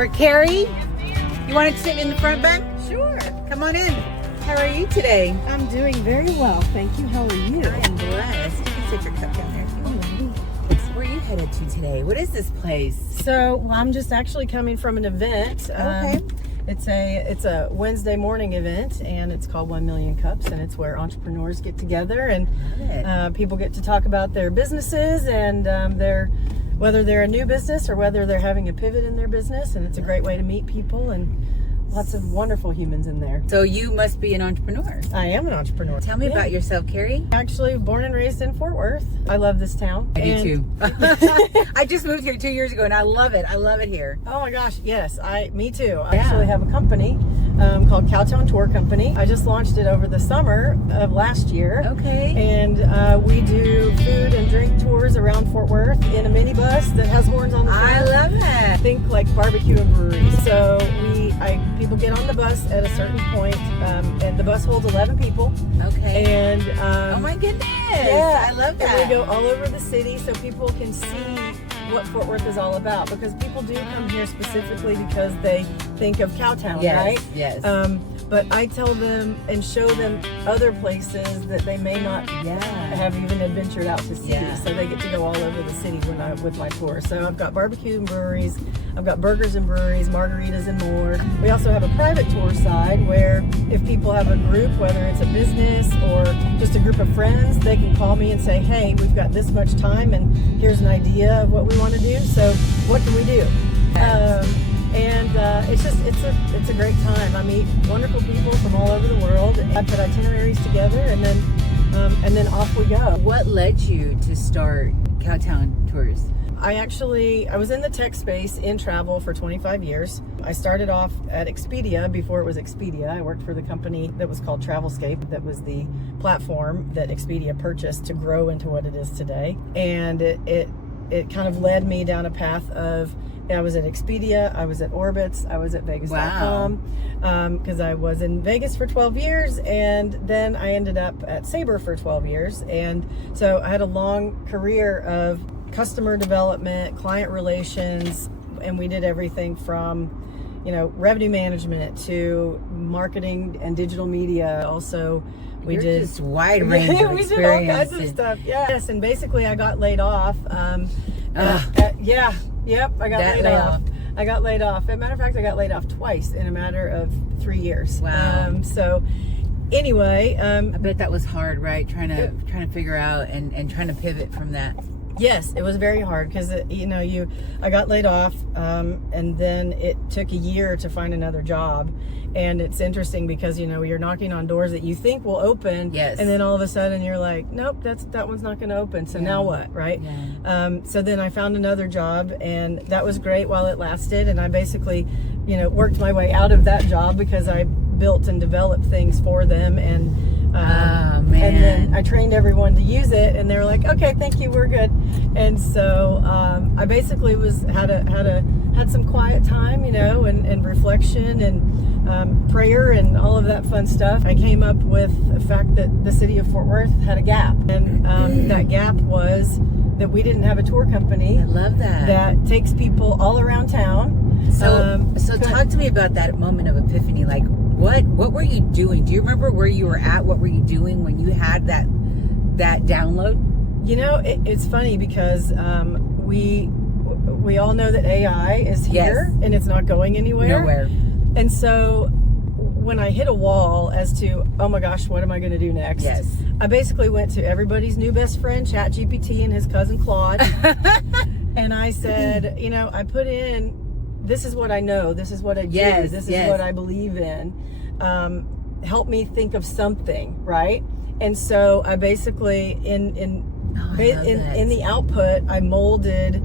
For Carrie? You want to sit in the front, bud? Sure. Come on in. How are you today? I'm doing very well, thank you. How are you? I am blessed. You can sit your cup down there. Where are you headed to today? What is this place? So, well, I'm just actually coming from an event. Okay. It's a Wednesday morning event, and it's called 1 Million Cups, and it's where entrepreneurs get together and people get to talk about their businesses and whether they're a new business or whether they're having a pivot in their business, and it's a great way to meet people and lots of wonderful humans in there. So you must be an entrepreneur. I am an entrepreneur. Tell me about yourself, Carrie. Actually, born and raised in Fort Worth. I love this town. I do too. I just moved here 2 years ago and I love it. I love it here. Oh my gosh, yes, me too. I actually have a company called Cowtown Tour Company. I just launched it over the summer of last year. Okay. And we do food and drink tours around Fort Worth in a minibus that has horns on the front. I love that. Think like barbecue and breweries. So people get on the bus at a certain point, and the bus holds 11 people. Okay. And oh my goodness. yeah, I love that. And we go all over the city so people can see what Fort Worth is all about, because people do come here specifically because they think of Cowtown, right? Yes. But I tell them and show them other places that they may not have even adventured out to see. Yeah. So they get to go all over the city with my tour. So I've got barbecue and breweries, I've got burgers and breweries, margaritas and more. We also have a private tour side where if people have a group, whether it's a business or just a group of friends, they can call me and say, hey, we've got this much time and here's an idea of what we want to do. So what can we do? It's a great time. I meet wonderful people from all over the world. I put itineraries together and then off we go. What led you to start Cowtown Tours? I was in the tech space in travel for 25 years. I started off at Expedia before it was Expedia. I worked for the company that was called Travelscape. That was the platform that Expedia purchased to grow into what it is today. And it kind of led me down a path of, I was at Expedia, I was at Orbitz, I was at Vegas.com, because I was in Vegas for 12 years, and then I ended up at Sabre for 12 years. And so I had a long career of customer development, client relations, and we did everything from, revenue management to marketing and digital media. Also, we did just wide range of we experience. did all kinds of stuff. Yes, and basically I got laid off. I got laid off. I got laid off. As a matter of fact, I got laid off twice in a matter of 3 years. Wow. So anyway, I bet that was hard, right? Trying to figure out and trying to pivot from that. Yes, it was very hard because I got laid off, and then it took a year to find another job. And it's interesting because you're knocking on doors that you think will open, yes, and then all of a sudden you're like, nope, that one's not going to open. So now what, right? Yeah. So then I found another job, and that was great while it lasted. And I basically, worked my way out of that job because I built and developed things for them, and and then I trained everyone to use it, and they were like, okay, thank you, we're good. And so I basically had some quiet time, and reflection and prayer and all of that fun stuff. I came up with the fact that the city of Fort Worth had a gap, and that gap was that we didn't have a tour company. I love that takes people all around town. So talk to me about that moment of epiphany. Like, what were you doing? Do you remember where you were at? What were you doing when you had that download? It's funny because we all know that AI is here, and it's not going anywhere. Nowhere. And so when I hit a wall as to, oh my gosh, what am I going to do next? Yes. I basically went to everybody's new best friend, ChatGPT, and his cousin Claude. And I said, I put in, this is what I know, this is what I do, this is what I believe in. Help me think of something, right? And so I basically, in the output, I molded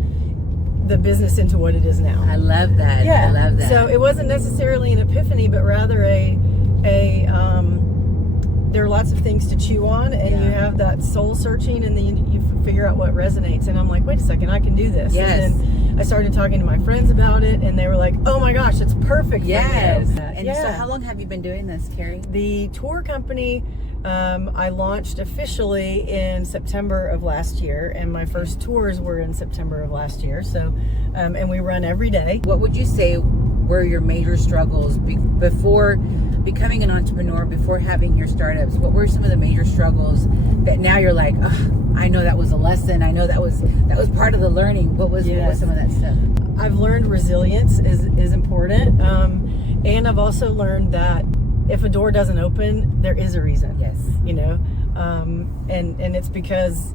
the business into what it is now. I love that. Yeah. I love that. So it wasn't necessarily an epiphany, but rather there are lots of things to chew on, and you have that soul searching, and then you figure out what resonates. And I'm like, wait a second, I can do this. Yes. And then I started talking to my friends about it, and they were like, oh my gosh, it's perfect. Yes. For you. And so how long have you been doing this, Carrie? The tour company, I launched officially in September of last year, and my first tours were in September of last year. So, and we run every day. What would you say were your major struggles before becoming an entrepreneur, before having your startups? What were some of the major struggles that now you're like, oh, I know that was a lesson. I know that was part of the learning. What was some of that stuff? I've learned resilience is important. And I've also learned that if a door doesn't open, there is a reason. Yes. You know, and it's because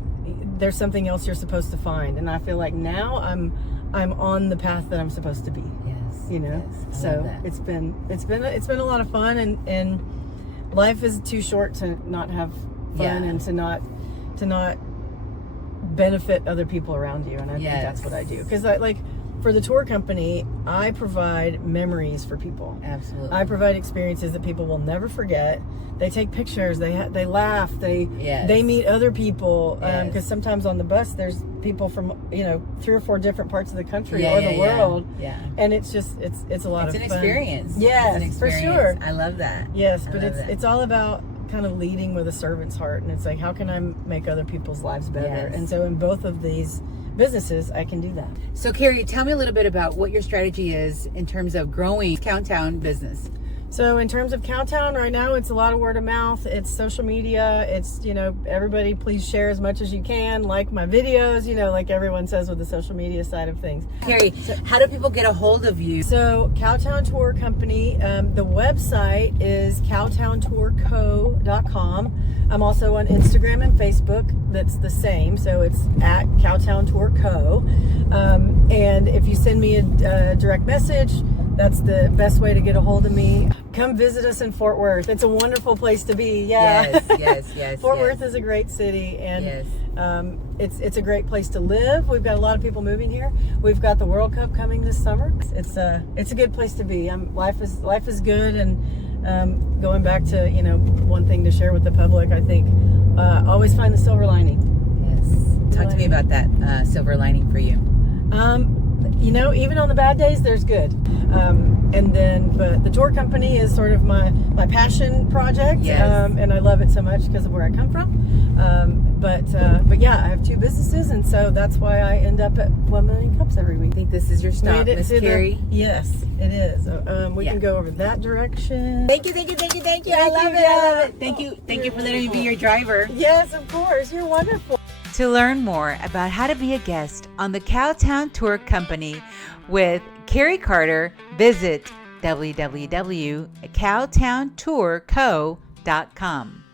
there's something else you're supposed to find. And I feel like now I'm on the path that I'm supposed to be. Yes. You know, yes. so it's been a lot of fun, and life is too short to not have fun and to not benefit other people around you. And I think that's what I do, because for the tour company, I provide memories for people. Absolutely. I provide experiences that people will never forget. They take pictures. They laugh. They meet other people. Because sometimes on the bus there's people from 3 or 4 different parts of the country or the world. Yeah. And it's just it's a lot of fun. It's an experience. Yes, for sure. I love that. Yes, but it's all about kind of leading with a servant's heart, and it's like, how can I make other people's lives better? Yes. And so in both of these businesses, I can do that. So Carrie, tell me a little bit about what your strategy is in terms of growing Cowtown business. So in terms of Cowtown right now, it's a lot of word of mouth. It's social media. It's, everybody please share as much as you can. Like my videos, like everyone says with the social media side of things. Carrie, how do people get a hold of you? So Cowtown Tour Company, the website is cowtowntourco.com. I'm also on Instagram and Facebook. That's the same. So it's at Cowtown Tour Co. And if you send me a direct message, that's the best way to get a hold of me. Come visit us in Fort Worth. It's a wonderful place to be. Yeah. Yes. Fort Worth is a great city, and it's a great place to live. We've got a lot of people moving here. We've got the World Cup coming this summer. It's a good place to be. Life is good, and going back to one thing to share with the public, I think always find the silver lining. Yes. Talk to me about that silver lining for you. Even on the bad days, there's good. But the tour company is sort of my passion project. Yes. And I love it so much because of where I come from. But yeah, I have 2 businesses, and so that's why I end up at 1 million cups every week. I think this is your stop, Miss Carrie. Yes, it is. We can go over that direction. Thank you. I love it. Thank you for letting me be your driver. Yes, of course. You're wonderful. To learn more about how to be a guest on the Cowtown Tour Company with Carrie Carter, visit www.cowtowntourco.com.